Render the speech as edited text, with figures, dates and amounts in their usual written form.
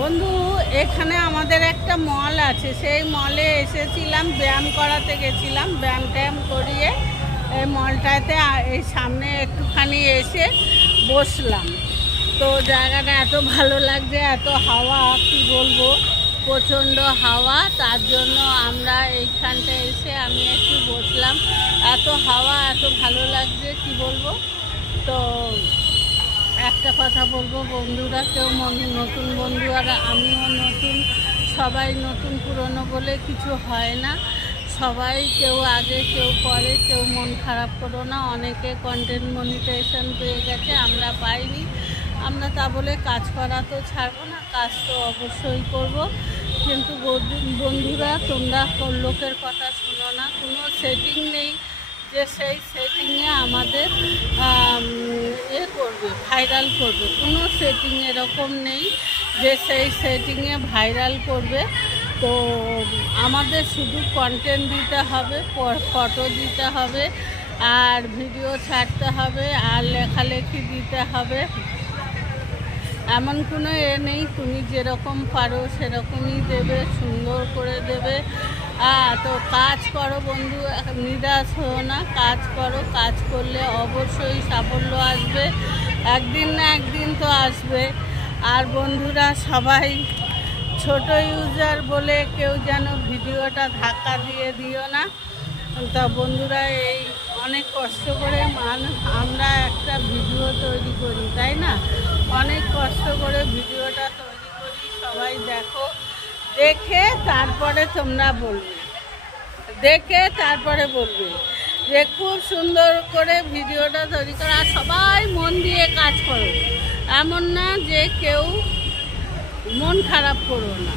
বন্ধু, এখানে আমাদের একটা মল আছে, সেই মলে এসেছিলাম, ব্যায়াম করাতে গেছিলাম, ব্যায়াম ট্যায়াম করিয়ে এই মলটাতে এই সামনে একটুখানি এসে বসলাম। তো জায়গাটা এত ভালো লাগছে, এত হাওয়া, কি বলবো, প্রচণ্ড হাওয়া। তার জন্য আমরা এইখানটা এসে আমি একটু বসলাম। এত হাওয়া, এত ভালো লাগছে, কি বলবো। তো একটা কথা বলবো বন্ধুরা, কেউ নতুন বন্ধু আর আমিও নতুন, সবাই নতুন পুরনো বলে কিছু হয় না। সবাই কেউ আগে কেউ পরে, কেউ মন খারাপ করো না। অনেকে কন্টেন্ট মনিটাইজেশন পেয়ে গেছে, আমরা পাইনি। আমরা তা বলে কাজ করা তো ছাড়বো না, কাজ তো অবশ্যই করব। কিন্তু বন্ধুরা, তোমরা লোকের কথা শোনো না। কোনো সেটিং নেই যে সেই সেটিংয়ে আমাদের করবে, ভাইরাল করবে। কোনো সেটিং এরকম নেই যে সেই সেটিংয়ে ভাইরাল করবে। তো আমাদের শুধু কন্টেন্ট দিতে হবে, ফটো দিতে হবে, আর ভিডিও ছাড়তে হবে, আর লেখালেখি দিতে হবে। এমন কোনো নেই, তুমি যেরকম পারো সেরকমই দেবে, সুন্দর করে দেবে। তো কাজ করো বন্ধু, নিরাশ হও না, কাজ করো। কাজ করলে অবশ্যই সাফল্য আসবে, একদিন না একদিন তো আসবে। আর বন্ধুরা, সবাই ছোট ইউজার বলে কেউ যেন ভিডিওটা ধাক্কা দিয়ে দিও না। তা বন্ধুরা, এই অনেক কষ্ট করে আমরা একটা ভিডিও তৈরি করি, তাই না? অনেক কষ্ট করে ভিডিওটা তৈরি করি, সবাই দেখো। দেখে তারপরে তোমরা বলবে, দেখে তারপরে বলবে যে খুব সুন্দর করে ভিডিওটা তৈরি করা। সবাই মন দিয়ে কাজ করো, এমন না যে কেউ মন খারাপ করো না।